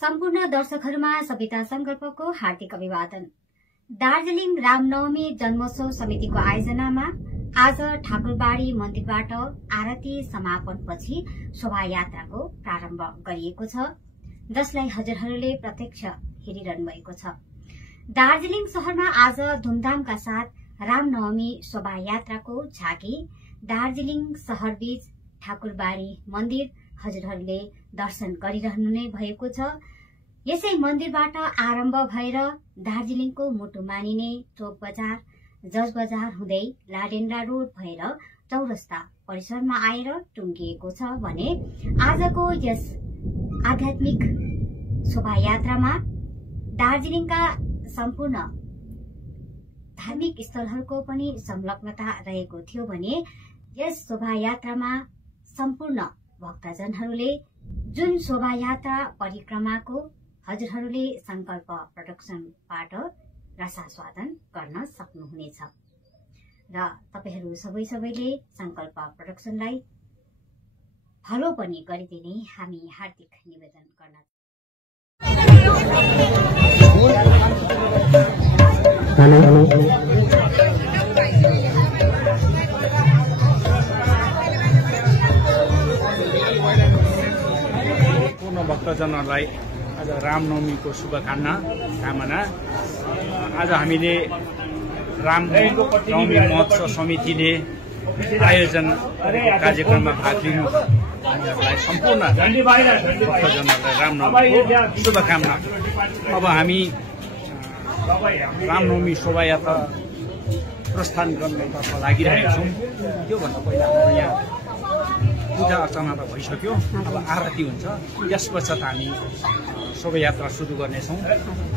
सम्पूर्ण दर्शकहरूमा सविता संकल्पको हार्दिक अभिवादन। दार्जिलिङ रामनवमी जन्मोत्सव समितिको आयोजनामा आज ठाकुरबाड़ी मन्दिरबाट आरती समापनपछि शोभायात्राको प्रारम्भ गरिएको छ, जसलाई हजुरहरूले प्रत्यक्ष हेरिरहनु भएको छ। दार्जिलिङ शहरमा आज धुमधामका साथ रामनवमी शोभायात्राको झाँकी दार्जिलिङ शहरबीच ठाकुरबाड़ी मन्दिर हजुरहरूले दर्शन गरिरहनु नै भएको छ। यसै मन्दिरबाट आरम्भ भएर दार्जिलिङको मुटु मानिने चोक बजार, जज बजार हुँदै लाडेन्डा रोड भएर चौरस्ता परिसरमा आएर टुङ्गिएको छ भने आजको यस आध्यात्मिक शोभायात्रामा दार्जिलिङका सम्पूर्ण धार्मिक स्थलहरूको पनि संलग्नता रहेको थियो भने यस शोभायात्रामा सम्पूर्ण भक्तजनहरूले जुन शोभायात्रा परिक्रमाको हजुरहरूले संकल्प प्रोडक्सनबाट रसास्वादन गर्न सक्नुहुनेछ र तपाईहरू सबैले संकल्प प्रोडक्सनलाई फलो पनि गरिदिने हामी हार्दिक निवेदन गर्न भक्तजनहरूलाई आज रामनवमीको शुभकामना। आज हामीले रामनवमी महोत्सव समितिले आयोजन गरेको कार्यक्रममा भाग लिनुलाई सम्पूर्ण भक्तजनहरूलाई रामनवमीको शुभकामना। अब हामी रामनवमी शोभायात्रा प्रस्थान गर्नतर्फ लागिरहेका छौँ। त्योभन्दा पहिला हाम्रो यहाँ पूजा अर्चना त भइसक्यो, अब आरती हुन्छ। त्यस पश्चात हामी शोभायात्रा सुरु गर्नेछौँ।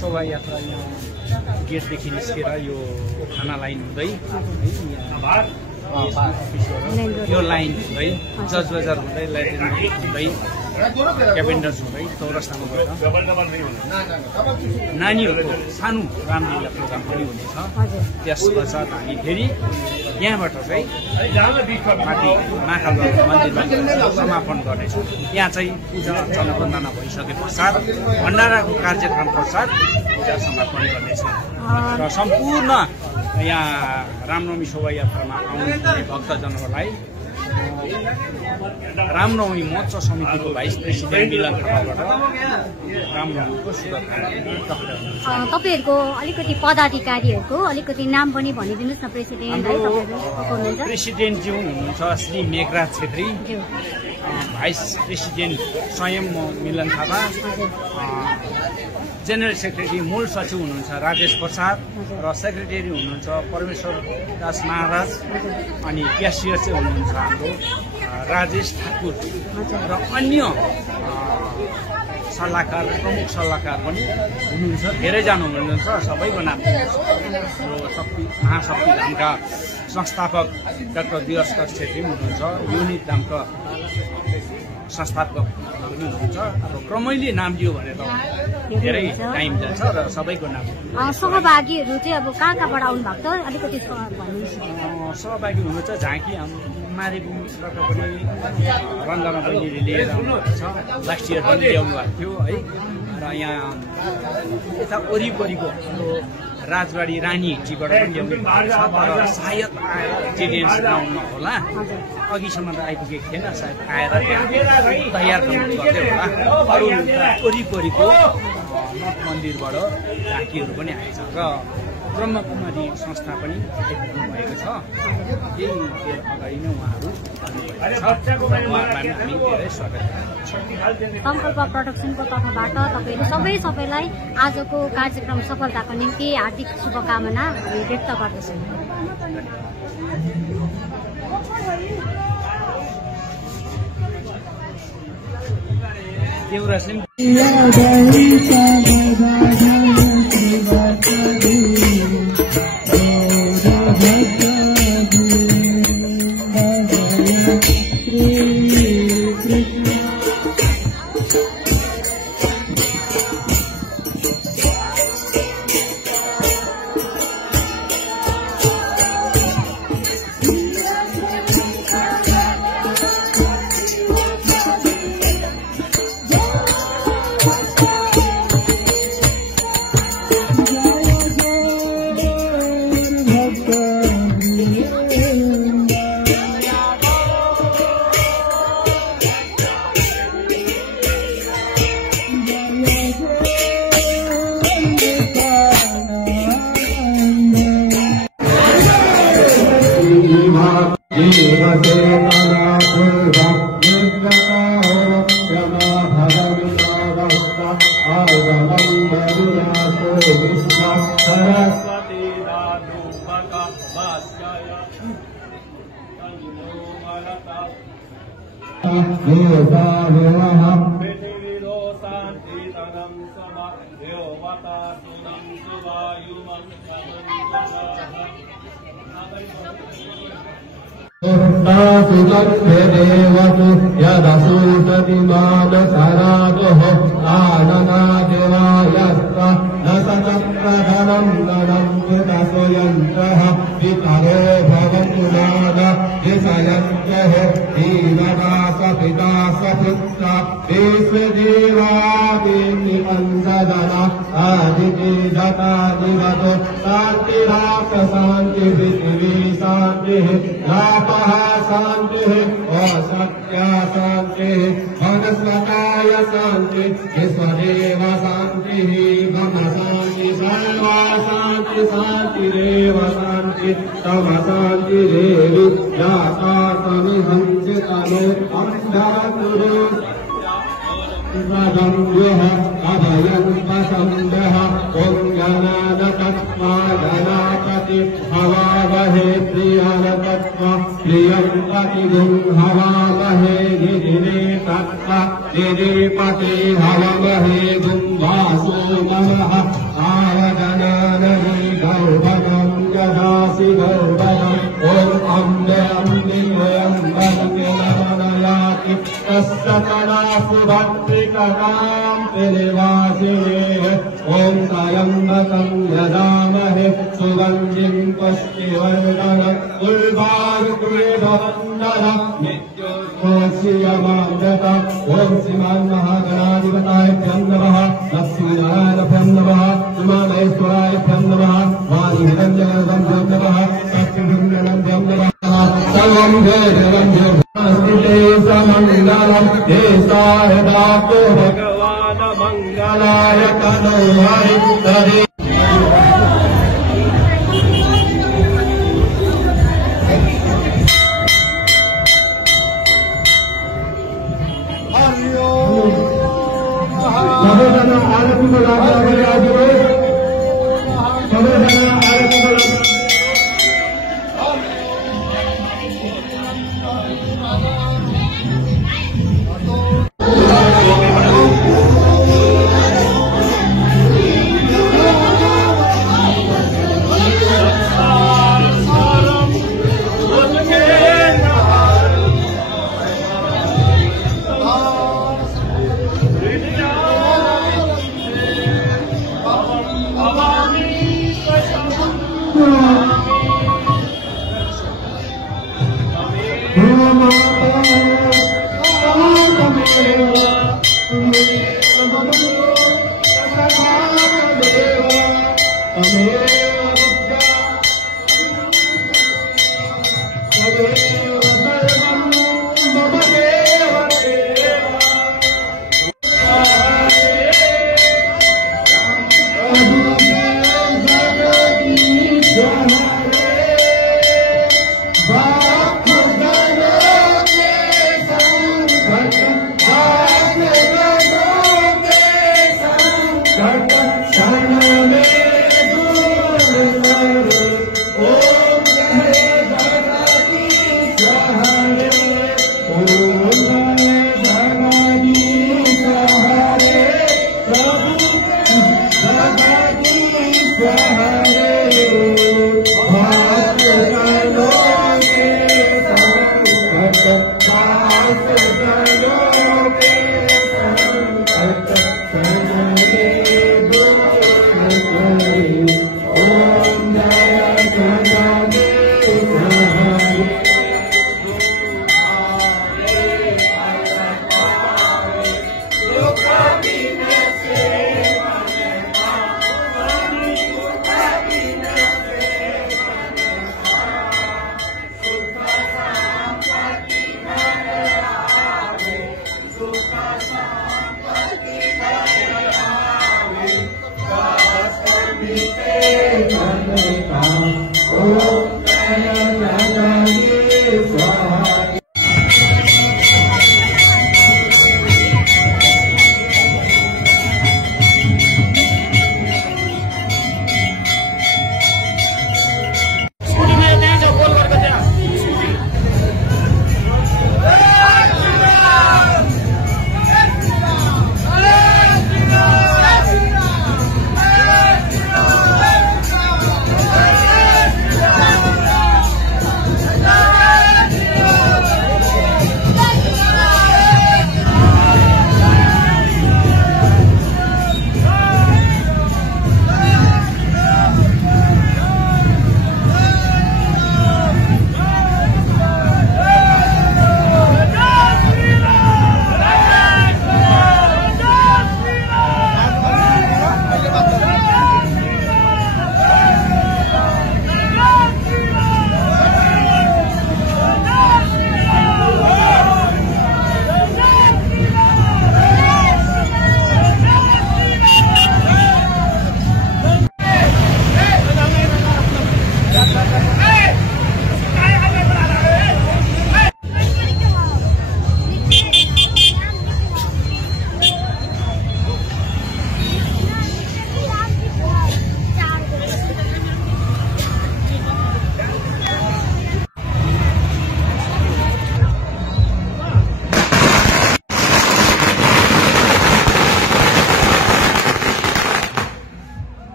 शोभायात्रा यहाँ गेटदेखि निस्केर यो थाना लाइन हुँदै यो लाइन हुँदै जज बजार हुँदै लाइट हुँदै क्याबिनेट्स हुँदै चौरस्तामा गएर नानीहरूको सानो रामलीला प्रोग्राम पनि हुनेछ। त्यस पश्चात हामी फेरि यहाँबाट चाहिँ माथि महाकाल मन्दिरमा समापन गर्नेछौँ। यहाँ चाहिँ पूजा अर्चना वन्दना भइसके पश्चात भण्डाराको कार्यक्रम पश्चात पूजा समापन गर्नेछौँ र सम्पूर्ण यहाँ रामनवमी शोभायात्रामा आउने भक्तजनहरूलाई रामनवमी महोत्सव समितिको भाइस प्रेसिडेन्ट मिलन थापाबाट रामनवमीको शुभकामना। तपाईहरुको अलिकति पदाधिकारीहरुको अलिकति नाम पनि भनिदिनुस् न। प्रेसिडेन्टज्यू हुनुहुन्छ श्री मेघराज छेत्री, भाइस प्रेसिडेन्ट स्वयं मिलन थापा, जेनरल सेक्रेटरी मूल सचिव हुनुहुन्छ राजेश प्रसाद र सेक्रेटरी हुनुहुन्छ परमेश्वर दास महाराज, अनि क्यासियर चाहिँ हुनुहुन्छ हाम्रो राजेश ठाकुर र अन्य सल्लाहकार प्रमुख सल्लाहकार पनि हुनुहुन्छ। धेरैजना हुनुहुन्छ, सबैको नाम महाशक्ति धामका संस्थापक डाक्टर दिवसकर छेत्री हुनुहुन्छ, युनिट धामका संस्थापक पनि हुनुहुन्छ। अब क्रमैले नाम दियो भने त धेरै टाइम जान्छ र सबैको नाम। सहभागीहरू चाहिँ अब कहाँबाट आउनु भएको त अलिकति भन्नुहोस्। सहभागी हुनुहुन्छ झाँकी मारेबुङबाट पनि रञ्जना बहिनीले लिएर आउनुभएको छ, लास्ट इयर पनि ल्याउनु भएको थियो है। र यहाँ यता वरिपरिको राजबाडी रानी हिटीबाट पनि ल्याउनु भएको छ, तर सायद आएर टेलियन्स ग्राउन्डमा होला, अघिसम्म त आइपुगेको थिएन, सायद आएर तयार गर्दै होला। अरू वरिपरिको मठ मन्दिरबाट झाँकीहरू पनि आएछ र ब्रह्मकुमारी संस्था पनि आइपुग्नु भएको छ। केही बेर अगाडि नै उहाँहरू हामी धेरै स्वागत गर्छौँ। संकल्प प्रोडक्सनको तर्फबाट तपाईहरू सबैलाई आजको कार्यक्रम सफलताको निम्ति हार्दिक शुभकामना व्यक्त गर्दछौँ। देवतु यदसूततिमानसरागः आननादेवायस्व न सचक्रधनं गणं कृतसुयन्त्रः पितरो भवन्तु नाद विषयन्त्यः दीनदास पिता सपुत्र विश्वदेवादिनिपन्ददना आदितीदतादिवतो शान्तिराक शान्तिपृथिवी शान्तिः रापः शान्तिः असत्या शान्तिः वनस्पताय शान्ति विश्वदेव शान्तिः गम शान्ति सर्वा शान्ति शान्तिरेव शान्ति तम शान्तिरेवि याता तमिहं चितनो अन्धातुरो यः अभयं वसन्दः ॐ गणानतत्त्वा गणापति हवामहे प्रियनतत्त्वा प्रियं पतिगुं हवामहे निधिने तत्त्वा निधिपति हवामहे गुं वासो नमः आवगणानहि गौभगं यदासि गौभगम् ॐ अम्बे अम्बिकोऽयं वन्दे नमनयाति तस्सकला सुभद्रिकरां त्रिनिवासिने ॐ त्र्यम्बकं यजामहे सुगन्धिं पुष्टिवर्धनम् उर्वारुकमेधवन्दनम् नित्योत्सवमानता ॐ श्रीमान् महागणाधिपताभ्यं नमः लक्ष्मीनारायणाभ्यं नमः उमामहेश्वराभ्यं नमः वाणीहिरण्यगर्भं नमः सत्यभ्यं नमः सर्वं वेदं समङ्गलं देशाय दातो भगवान् मङ्गलाय तनो हरि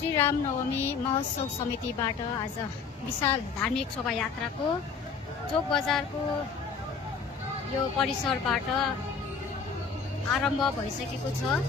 श्री रामनवमी महोत्सव समितिबाट आज विशाल धार्मिक शोभायात्राको चोक बजारको यो परिसरबाट आरम्भ भइसकेको छ।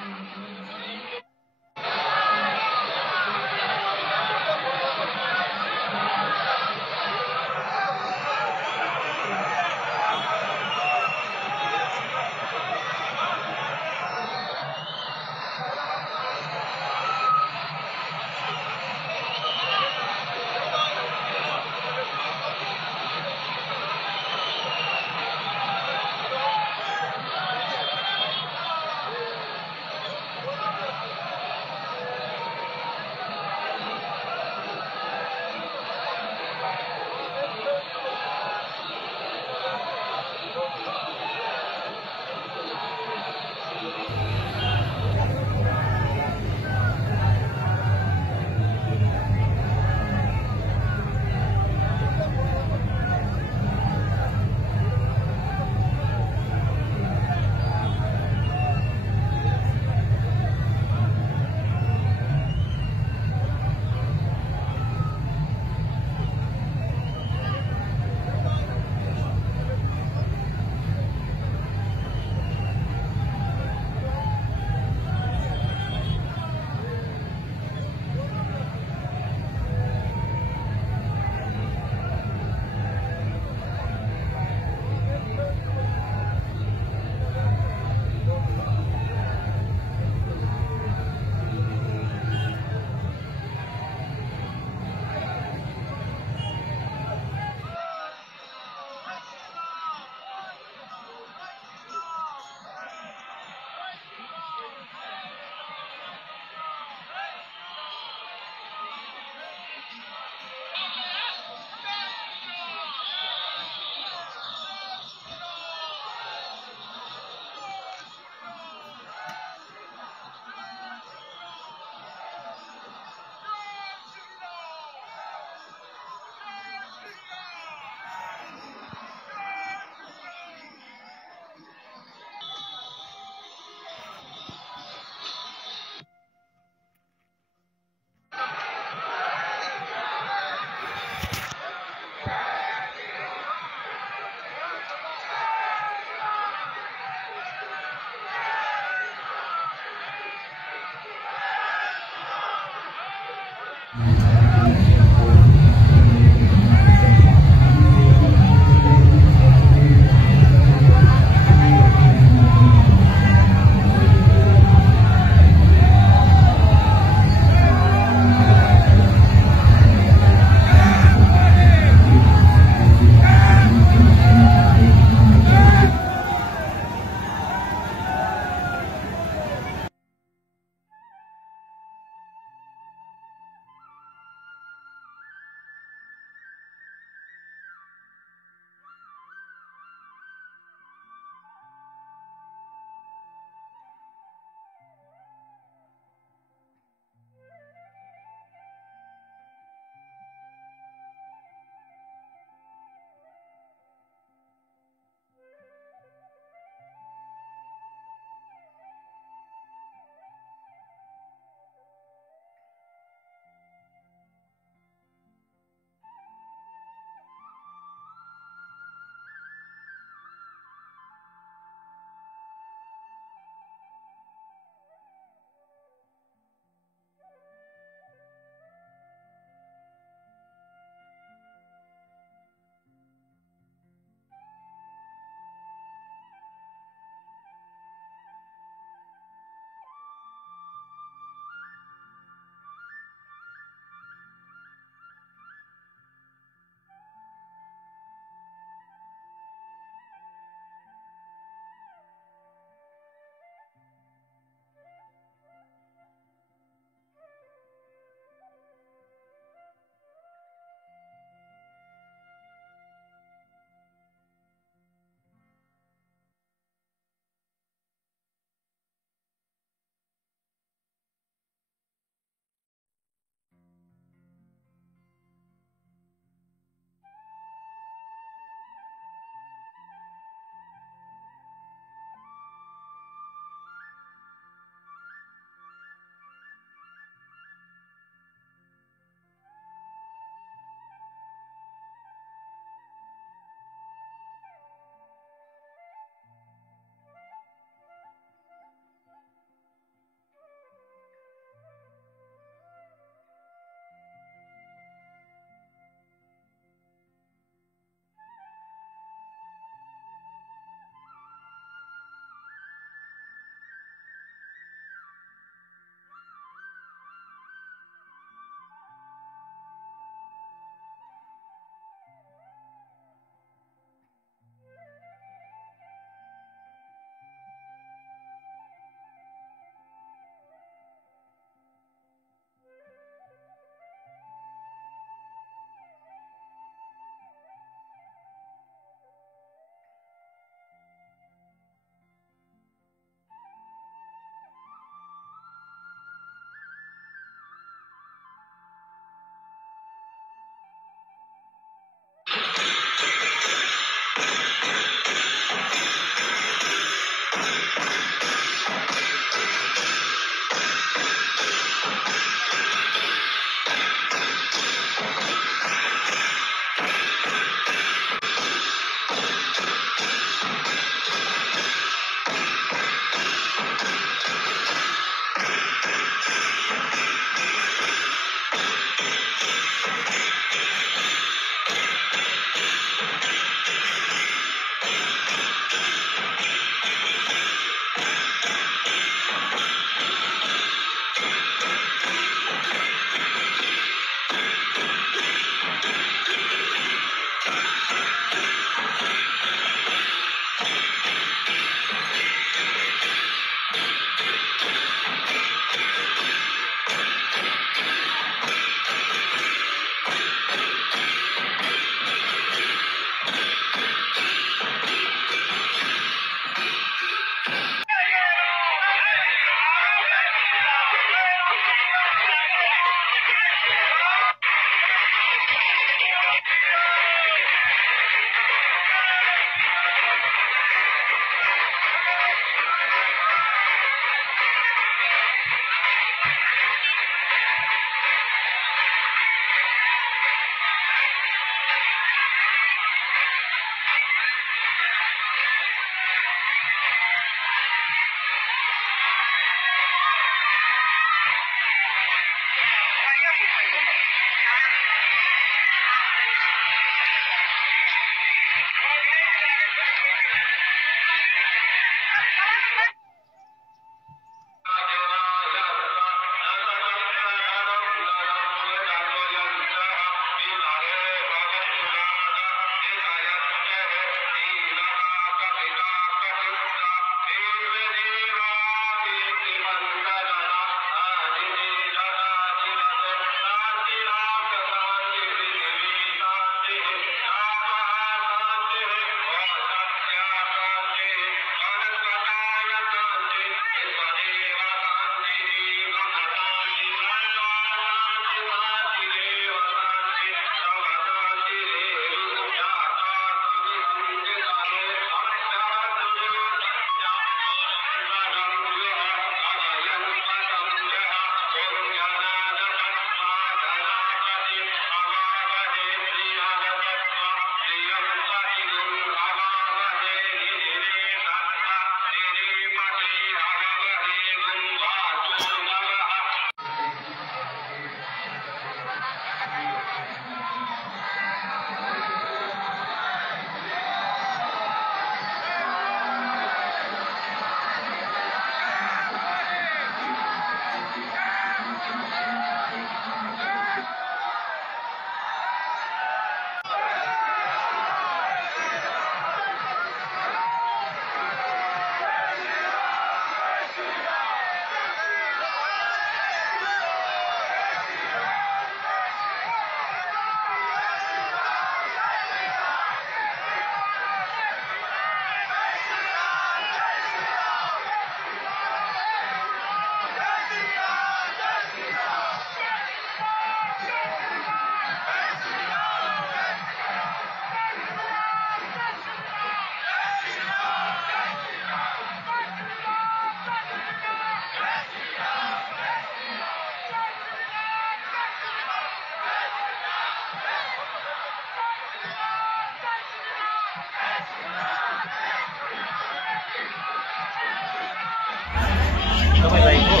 तपाईँको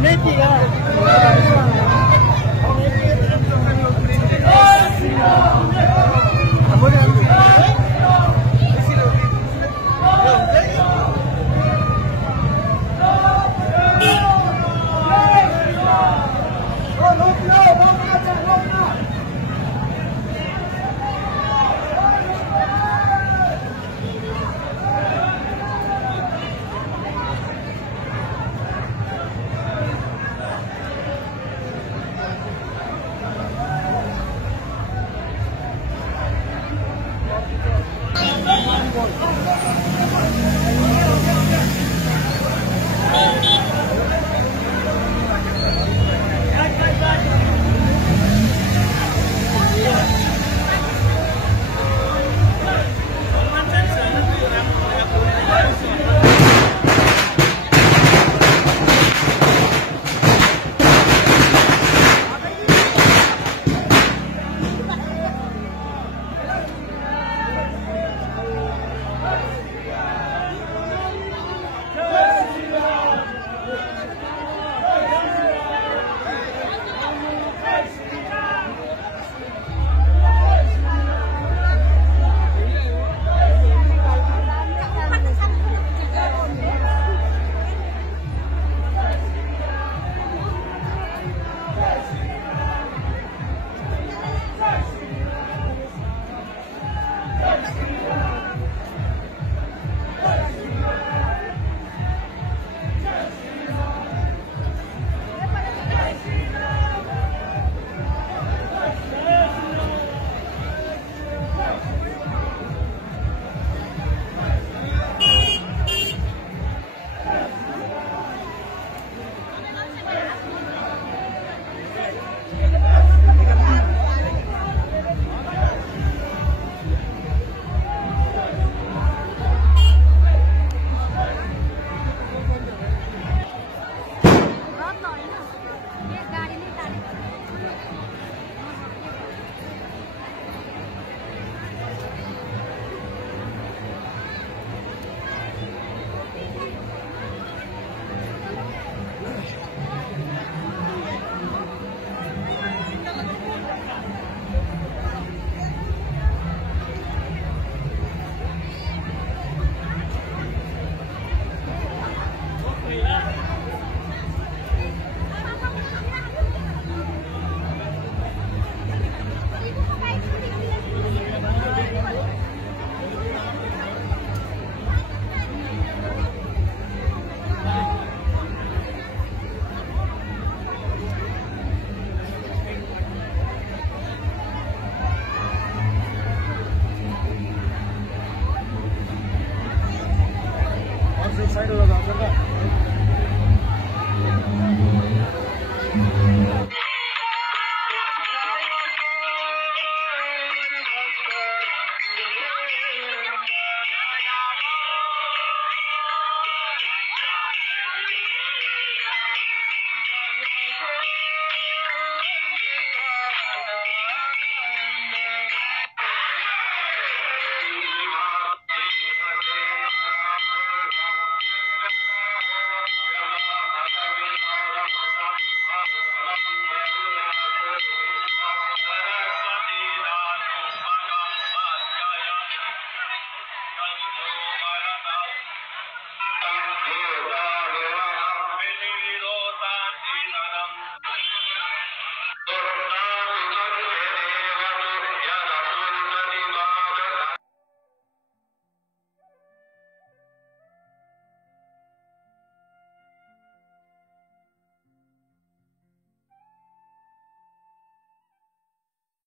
Let's go.